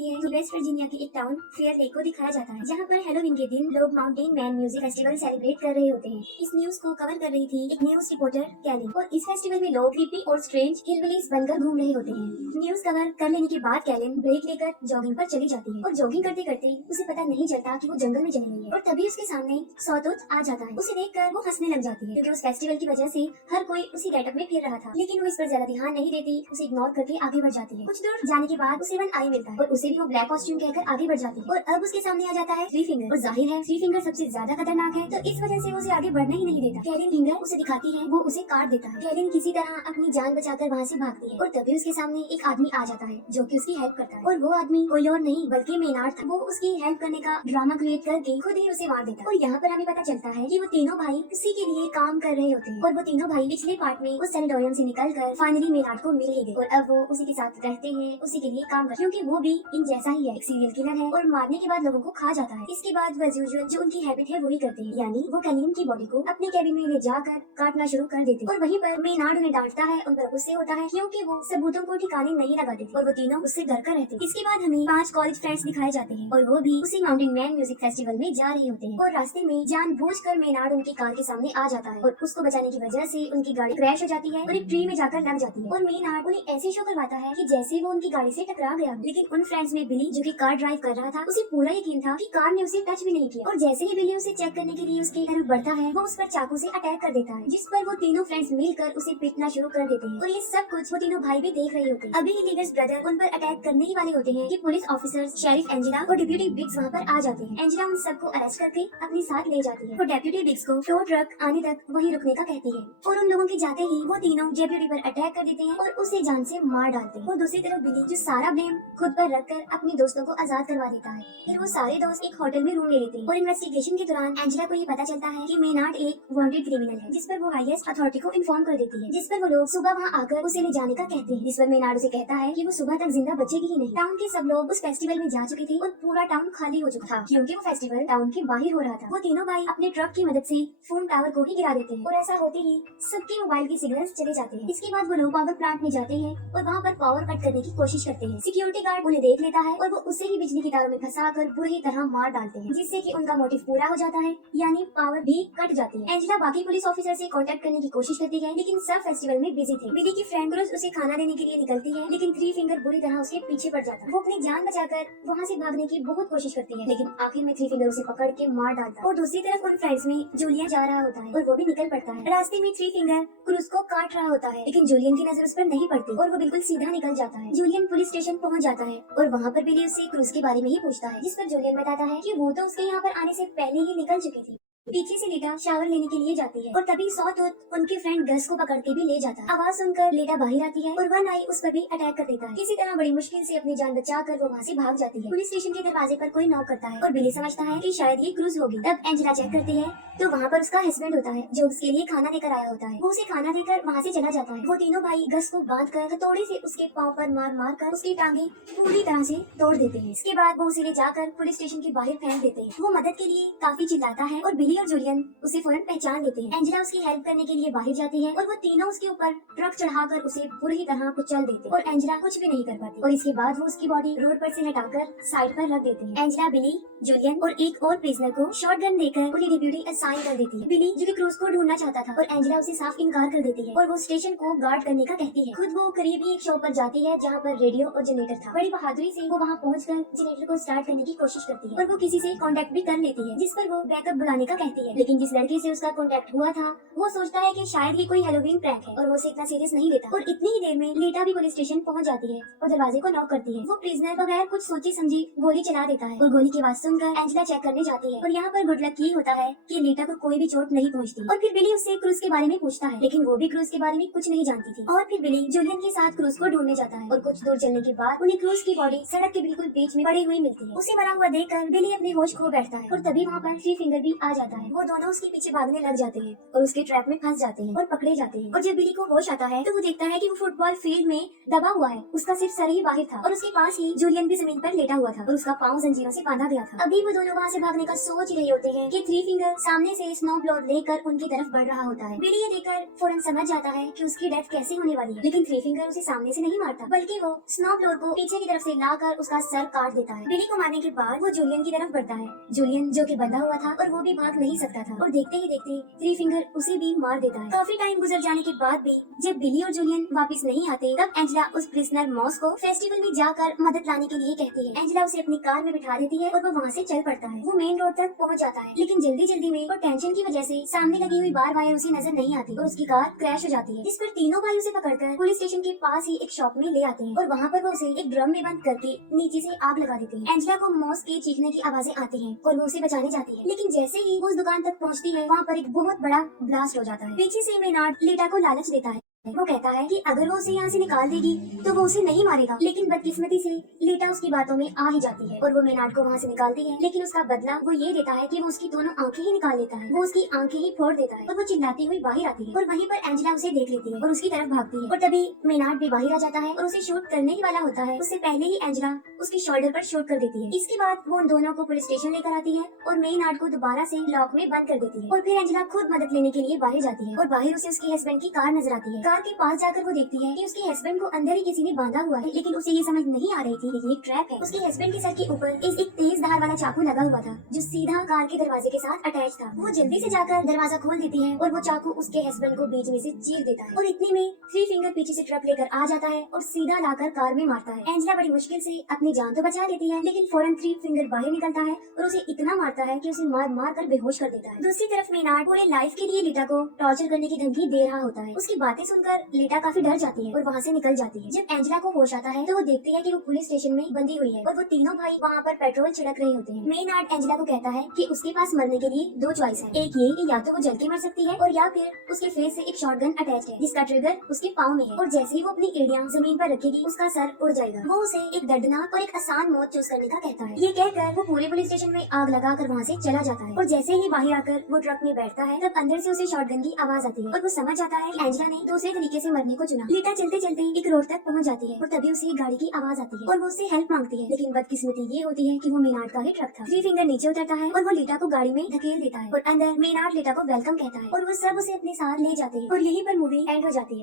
करती है तो वेस्ट वर्जीनिया के एक टाउन फेयर लेक को दिखाया जाता है, जहाँ पर हेलोवीन के दिन लोग mountain man music festival celebrate कर रहे होते हैं। इस न्यूज को कवर कर रही थी एक न्यूज रिपोर्टर कैलिन, और इस फेस्टिवल में लोग क्रीपी और स्ट्रेंज हिलबिलीज बनकर घूम रहे होते हैं। न्यूज कवर कर लेने के बाद कैलिन ब्रेक लेकर जॉगिंग पर चली जाती है, और जॉगिंग करते करते उसे पता नहीं चलता कि वो जंगल में चली गई है। और तभी उसके सामने सॉटूथ आ जाता है। उसे देखकर वो हंसने लग जाती है, क्योंकि उस फेस्टिवल की वजह से हर कोई उसी गेटअप में फिर रहा था। लेकिन वो इस पर ज्यादा ध्यान नहीं देती, उसे इग्नोर करके आगे बढ़ जाती है। कुछ दूर जाने के बाद उसे वन आई मिलता है, और उसे भी वो ब्लैक कॉस्ट्यूम कहकर आगे बढ़ जाती है। और अब उसके सामने आ जाता है थ्री फिंगर, और जाहिर है थ्री फिंगर सबसे ज्यादा खतरनाक है, तो इस वजह से वो उसे आगे बढ़ना ही नहीं देता। कैलिन फिंगर उसे दिखाती है, वो उसे काट देता है। कैलिन किसी तरह अपनी जान बचाकर वहाँ से भागती है, और तभी उसके सामने एक आदमी आ जाता है जो कि उसकी हेल्प करता है। और वो आदमी कोई और नहीं बल्कि मेनार्ड था। वो उसकी हेल्प करने का ड्रामा क्रिएट करके खुद ही उसे मार देता है। और यहाँ पर हमें पता चलता है कि वो तीनों भाई उसी के लिए काम कर रहे होते हैं, और वो तीनों भाई पिछले पार्ट में उस सैनिटोरियम से निकलकर फाइनली मेनार्ड को मिल ही गए, और अब वो उसी के साथ रहते हैं, उसी के लिए काम करते हैं, क्योंकि वो भी इन जैसा ही है, एक सीरियल किलर है और मारने के बाद लोगों को खा जाता है। इसके बाद एज यूजुअल जो उनकी हैबिट है वही करते हैं, यानी वो कैलिन की बॉडी को अपने कैबिन में ले जाकर काटना शुरू कर देते हैं। और वहीं पर मेनार्ड उन्हें डांटता है, उन पर गुस्से होता है क्योंकि वो सबूतों को ठिकाने नहीं लगाते थे, और वो तीनों उससे डर कर रहते हैं। इसके बाद हमें 5 कॉलेज फ्रेंड्स दिखाए जाते हैं, और वो भी उसी माउंटेन मैन म्यूजिक फेस्टिवल में जा रहे होते हैं। और रास्ते में जानबूझकर मेनार्ड उनकी कार के सामने आ जाता है, और उसको बचाने की वजह से उनकी गाड़ी क्रैश हो जाती है और एक ट्री में जाकर लग जाती है। और मेनार्ड उन्हें ऐसे शो करवाता है कि जैसे वो उनकी गाड़ी से टकरा गया। लेकिन उन फ्रेंड्स में बिली, जो कि कार ड्राइव कर रहा था, उसे पूरा यकीन था कि कार ने उसे टच भी नहीं किया। और जैसे ही बिली उसे चेक करने के लिए उसकी तरफ बढ़ता है, वो उस पर चाकू से अटैक कर देता है, जिस पर वो तीनों फ्रेंड्स मिलकर उसे पीटना शुरू कर देते हैं। और ये सब कुछ वो तीनों भाई भी देख रहे होते हैं। अभी ही लीगर्स ब्रदर उन पर अटैक करने ही वाले होते हैं कि पुलिस ऑफिसर्स शेरिफ एंजेला और डिप्यूटी बिग्स वहाँ पर आ जाते हैं। एंजेला उन सबको अरेस्ट करके अपने साथ ले जाती है, और डेप्यूटी बिग्स को टो ट्रक आने तक वहीं रुकने का कहती है। और उन लोगों के जाते ही वो तीनों डेप्यूटी पर अटैक कर देते हैं और उसे जान से मार डालते हैं। और दूसरी तरफ बिली, जो सारा ब्लेम खुद पर रखकर अपने दोस्तों को आजाद करवा देता है। फिर वो सारे दोस्त एक होटल में रूम ले लेते हैं, और इन्वेस्टिगेशन के दौरान एंजेला को ये पता चलता है कि मेनार्ड एक वांटेड क्रिमिनल है, जिस पर वो हाईएस्ट अथॉरिटी को इन्फॉर्म कर देती है, जिस पर वो लोग सुबह वहाँ आकर उसे ले जाने का कहते हैं। जिस पर मेनार्ड उसे कहता है कि वो सुबह तक जिंदा बचेगी ही नहीं। टाउन के सब लोग उस फेस्टिवल में जा चुके थे, और पूरा टाउन खाली हो चुका था, क्योंकि वो फेस्टिवल टाउन के बाहर हो रहा था। वो तीनों भाई अपने ट्रक की मदद से फोन टावर को ही गिरा देते हैं, और ऐसा होते ही सबके मोबाइल के सिग्नल्स चले जाते हैं। इसके बाद वो लोग पावर प्लांट में जाते हैं, और वहाँ पर पावर कट करने की कोशिश करते हैं। सिक्योरिटी गार्ड उन्हें देख लेता है, और वो उसे ही बिजली की तारों में फंसाकर बुरी तरह मार डालते हैं, जिससे कि उनका मोटिव पूरा हो जाता है, यानी पावर भी कट जाती है। एंजेला बाकी पुलिस ऑफिसर से कांटेक्ट करने की कोशिश करती है, लेकिन सब फेस्टिवल में बिजी थे। बिली की फ्रेंड क्रूज उसे खाना देने के लिए निकलती है, लेकिन थ्री फिंगर बुरी तरह उसके पीछे पड़ जाता है। वो अपनी जान बचाकर वहाँ से भागने की बहुत कोशिश करती है, लेकिन आखिर में थ्री फिंगर उसे पकड़ के मार डालता है। और दूसरी तरफ उन फ्रेंड्स में जूलियन जा रहा होता है, और वो भी निकल पड़ता है। रास्ते में थ्री फिंगर क्रूज को काट रहा होता है, लेकिन जूलियन की नजर उस पर नहीं पड़ती, और वो बिल्कुल सीधा निकल जाता है। जूलियन पुलिस स्टेशन पहुँच जाता है, और वहाँ पर बिली उससे क्रूज के बारे में ही पूछता है, जिस पर जूलियन बताता है कि वो तो उसके यहाँ पर आने से पहले ही निकल चुकी थी। पीछे से लेटा शावर लेने के लिए जाती है, और तभी सॉटूथ उनके फ्रेंड गस को पकड़ के भी ले जाता है। आवाज सुनकर लेटा बाहर आती है, और वन आई उस पर भी अटैक कर देता है। किसी तरह बड़ी मुश्किल से अपनी जान बचाकर वो वहाँ से भाग जाती है। पुलिस स्टेशन के दरवाजे पर कोई नॉक करता है, और बिली समझता है कि शायद ये क्रूज होगी। तब एंजेला चेक करती है तो वहाँ पर उसका हस्बैंड होता है, जो उसके लिए खाना लेकर आया होता है। वो उसे खाना देकर वहाँ से चला जाता है। वो तीनों भाई गस को बांधकर हथौड़े से उसके पाँव पर मार मार कर उसकी टांगे पूरी तरह से तोड़ देते हैं। इसके बाद वो उसे ले जाकर पुलिस स्टेशन के बाहर फेंक देते हैं। वो मदद के लिए काफी चिल्लाता है, और बिली और जूलियन उसे फौरन पहचान लेते हैं। एंजेला उसकी हेल्प करने के लिए बाहर जाती है, और वो तीनों उसके ऊपर ट्रक चढ़ाकर उसे बुरी तरह कुचल देते हैं, और एंजेला कुछ भी नहीं कर पाती। और इसके बाद वो उसकी बॉडी रोड पर से हटाकर साइड पर रख देते हैं। एंजेला बिली, जूलियन और एक और प्रिजनर को शॉटगन देकर उन्हें डिप्यूटी असाइन कर देती है। बिली जो कि क्रूज को ढूंढना चाहता था, और एंजेला उसे साफ इनकार कर देती है, और वो स्टेशन को गार्ड करने का कहती है। खुद वो करीबी एक शॉप पर जाती है, जहाँ पर रेडियो और जनरेटर था। बड़ी बहादुरी से वो वहाँ पहुँचकर जनरेटर को स्टार्ट करने की कोशिश करती है, और वो किसी से कॉन्टेक्ट भी कर लेती है, जिस पर वो बैकअप बुलाने का कहती है। लेकिन जिस लड़के से उसका कॉन्टेक्ट हुआ था, वो सोचता है कि शायद ये कोई हेलोवीन प्रैंक है, और वो उसे इतना सीरियस नहीं लेता। और इतनी ही देर में लीटा भी पुलिस स्टेशन पहुंच जाती है, और दरवाजे को नॉक करती है। वो प्रिजनर बगैर कुछ सोची समझी गोली चला देता है, और गोली की आवाज सुनकर एंजेला चेक करने जाती है। और यहाँ पर गुड लक ये होता है कि लीटा को कोई भी चोट नहीं पहुँचती। और फिर बिली उससे क्रूज के बारे में पूछता है, लेकिन वो भी क्रूज के बारे में कुछ नहीं जानती थी। और फिर बिली जूलियन के साथ क्रूज को ढूंढने जाता है, और कुछ दूर चलने के बाद उन्हें क्रूज की बॉडी सड़क के बिल्कुल बीच में पड़ी हुई मिलती है। उसे मरा हुआ देखकर बिली अपने होश खो बैठता है, और तभी वहाँ पर थ्री फिंगर भी आ जाता है। जाता है। वो दोनों उसके पीछे भागने लग जाते हैं और उसके ट्रैप में फंस जाते हैं और पकड़े जाते हैं। और जब बिली को होश आता है तो वो देखता है कि वो फुटबॉल फील्ड में दबा हुआ है, उसका सिर्फ सर ही बाहर था और उसके पास ही जूलियन भी जमीन पर लेटा हुआ था और उसका पाँव जंजीरों से बांधा गया था। अभी वो दोनों वहाँ से भागने का सोच रहे होते हैं कि थ्री फिंगर सामने से स्नो ब्लोअर लेकर उनकी तरफ बढ़ रहा होता है। बिली ये देखकर फौरन समझ जाता है कि उसकी डेथ कैसे होने वाली है, लेकिन थ्री फिंगर उसे सामने से नहीं मारता बल्कि वो स्नो ब्लोअर को पीछे की तरफ से लाकर उसका सर काट देता है। बिली को मारने के बाद वो जूलियन की तरफ बढ़ता है। जूलियन जो कि बंधा हुआ था और वो भी भाग नहीं सकता था और देखते ही देखते थ्री फिंगर उसे भी मार देता है। काफी टाइम गुजर जाने के बाद भी जब बिली और जूलियन वापस नहीं आते तब एंजेला उस प्रिजनर मॉस को फेस्टिवल में जाकर मदद लाने के लिए कहती है। एंजेला उसे अपनी कार में बिठा देती है और वो वहाँ से चल पड़ता है। वो मेन रोड तक पहुँच जाता है, लेकिन जल्दी में और टेंशन की वजह से सामने लगी हुई बार वायर उसे नजर नहीं आती और उसकी कार क्रैश हो जाती है, जिस पर तीनों भाई उसे पकड़कर पुलिस स्टेशन के पास ही एक शॉप में ले आते हैं और वहाँ पर वो उसे एक ड्रम में बंद करके नीचे से आग लगा देते हैं। एंजेला को मॉस के चीखने की आवाजें आती हैं और वो उसे बचाने जाती है, लेकिन जैसे ही वो उस दुकान तक पहुँचती है वहाँ पर एक बहुत बड़ा ब्लास्ट हो जाता है। पीछे से मेनार्ड लीटा को लालच देता है। वो कहता है कि अगर वो उसे यहाँ से निकाल देगी तो वो उसे नहीं मारेगा, लेकिन बदकिस्मती से लीटा उसकी बातों में आ ही जाती है और वो मेनार्ड को वहाँ से निकालती है, लेकिन उसका बदला वो ये देता है कि वो उसकी दोनों आंखें ही निकाल लेता है। वो उसकी आंखें ही फोड़ देता है और वो चिल्लाती हुई बाहर आती है और वहीं पर एंजेला उसे देख लेती है और उसकी तरफ भागती है और तभी मेनार्ड भी बाहर आ जाता है और उसे शूट करने ही वाला होता है। उससे पहले ही एंजेला उसके शोल्डर पर शूट कर देती है। इसके बाद वो उन दोनों को पुलिस स्टेशन लेकर आती है और मेनार्ड को दोबारा से लॉक में बंद कर देती है और फिर एंजेला खुद मदद लेने के लिए बाहर जाती है और बाहर उसे उसके हस्बैंड की कार नजर आती है। कार के पास जाकर वो देखती है कि उसके हस्बैंड को अंदर ही किसी ने बांधा हुआ है, लेकिन उसे ये समझ नहीं आ रही थी कि ये ट्रैप है। उसके हस्बैंड के सर के ऊपर एक तेज धार वाला चाकू लगा हुआ था जो सीधा कार के दरवाजे के साथ अटैच था। वो जल्दी से जाकर दरवाजा खोल देती है और वो चाकू उसके हस्बैंड को बीच में से चीर देता है और इतने में थ्री फिंगर पीछे से ट्रक लेकर आ जाता है और सीधा लाकर कार में मारता है। एंजेला बड़ी मुश्किल से अपनी जान तो बचा लेती है, लेकिन फौरन थ्री फिंगर बाहर निकलता है और उसे इतना मारता है कि उसे मार कर बेहोश कर देता है। दूसरी तरफ मेनार्ड पूरे लाइफ के लिए लीटा को टॉर्चर करने की धमकी दे रहा होता है। उसकी बातें सुनकर लीटा काफी डर जाती है और वहाँ से निकल जाती है। जब एंजेला को होश आता है तो वो देखती है कि वो पुलिस स्टेशन में बंदी हुई है और वो तीनों भाई वहाँ पर पेट्रोल छिड़क रहे होते हैं। मेनार्ड एंजेला को कहता है कि उसके पास मरने के लिए दो चॉइस है, एक ये कि या तो वो जल के मर सकती है और या फिर उसके फेस से एक शॉटगन अटैच है जिसका ट्रिगर उसके पाँव में है और जैसे ही वो अपनी एड़ियां जमीन पर रखेगी उसका सर उड़ जाएगा। वो उसे एक दर्दनाक और एक आसान मौत चूज करने का कहता है। ये कहकर वो पूरे पुलिस स्टेशन में आग लगाकर वहाँ से चला जाता है और जैसे ही बाहर आकर वो ट्रक में बैठता है तब अंदर से उसे शॉटगन की आवाज आती है और वो समझ जाता है कि एंजेला ने दूसरे तरीके से मरने को चुना। लीटा चलते चलते एक रोड तक पहुँच जाती है और तभी उसे गाड़ी की आवाज आती है और वो उससे हेल्प मांगती है, लेकिन बदकिस्मती ये होती है कि वो मेनार्ड का ही ट्रक था। थ्री फिंगर नीचे उतरता है और वो लीटा को गाड़ी में धकेल देता है और अंदर मेनार्ड लीटा को वेलकम कहता है और वो सब उसे अपने साथ ले जाते हैं और यहीं पर मूवी एंड हो जाती है।